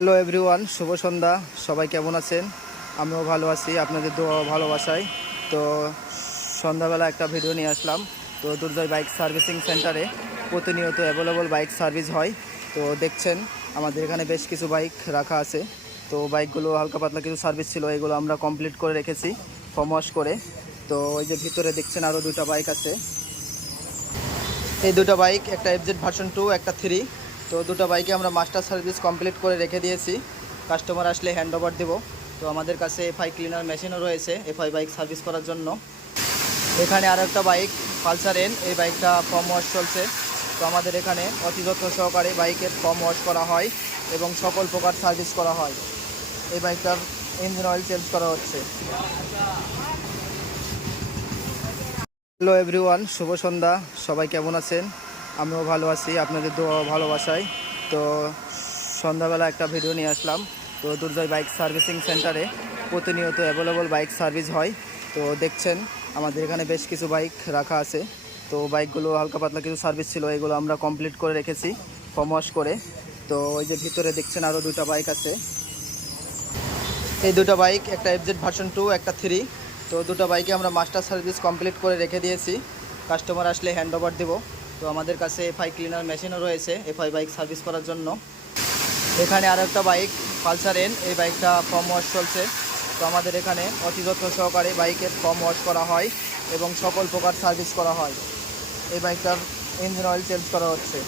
Hello everyone, শুভ সন্ধ্যা। সবাই কেমন আছেন? আমিও ভালো আছি, আপনাদের দোয়া ও ভালোবাসায়। তো সন্ধ্যাবেলা একটা ভিডিও নিয়ে আসলাম। তো দুর্জয় বাইক সার্ভিসিং সেন্টারে প্রতিনিয়ত অ্যাভেলেবল বাইক সার্ভিস হয়। তো দেখছেন আমাদের এখানে বেশ কিছু বাইক রাখা আছে। তো বাইকগুলো হালকা পাতলা কিছু সার্ভিস ছিল, এগুলো আমরা কমপ্লিট করে রেখেছি ফর্ম ওয়াশ করে। তো ওই যে ভিতরে দেখছেন আরও দুটো বাইক আছে। এই দুটো বাইক, একটা এফজেড ভার্সন 2, একটা 3। তো দুটো বাইকে আমরা মাস্টার সার্ভিস কমপ্লিট করে রেখে দিয়েছি, কাস্টমার আসলে হ্যান্ড ওভার দেবো। তো আমাদের কাছে এফআই ক্লিনার মেশিনও রয়েছে এফআই বাইক সার্ভিস করার জন্য। এখানে আরও একটা বাইক পালসার এন, এই বাইকটা ফর্ম ওয়াশ চলছে। তো আমাদের এখানে অতি যত্ন সহকারে বাইকের ফর্ম ওয়াশ করা হয় এবং সকল প্রকার সার্ভিস করা হয়। এই বাইকটার ইঞ্জিন অয়েল চেঞ্জ করা হচ্ছে। হ্যালো এভরিওয়ান, শুভ সন্ধ্যা। সবাই কেমন আছেন? আমিও ভালো আছি, আপনাদের দোয়া ও ভালোবাসায়। তো সন্ধ্যাবেলা একটা ভিডিও নিয়ে আসলাম। তো দুর্জয় বাইক সার্ভিসিং সেন্টারে প্রতিনিয়ত অ্যাভেলেবল বাইক সার্ভিস হয়। তো দেখছেন আমাদের এখানে বেশ কিছু বাইক রাখা আছে। তো বাইকগুলো হালকা পাতলা কিছু সার্ভিস ছিল, এগুলো আমরা কমপ্লিট করে রেখেছি ফর্ম ওয়াশ করে। তো ওই যে ভিতরে দেখছেন আরও দুটো বাইক আছে। এই দুটো বাইক, একটা এফজেড ভার্সন 2, একটা 3। তো দুটো বাইকে আমরা মাস্টার সার্ভিস কমপ্লিট করে রেখে দিয়েছি, কাস্টমার আসলে হ্যান্ড ওভার দেবো। তো আমাদের কাছে এফআই ক্লিনার মেশিনও রয়েছে এফআই বাইক সার্ভিস করার জন্য। এখানে আরও একটা বাইক পালসার এন, এই বাইকটা ফর্ম ওয়াশ চলছে। তো আমাদের এখানে অতি যত্ন সহকারে বাইকের ফর্ম ওয়াশ করা হয় এবং সকল প্রকার সার্ভিস করা হয়। এই বাইকটার ইঞ্জিন অয়েল চেঞ্জ করা হচ্ছে।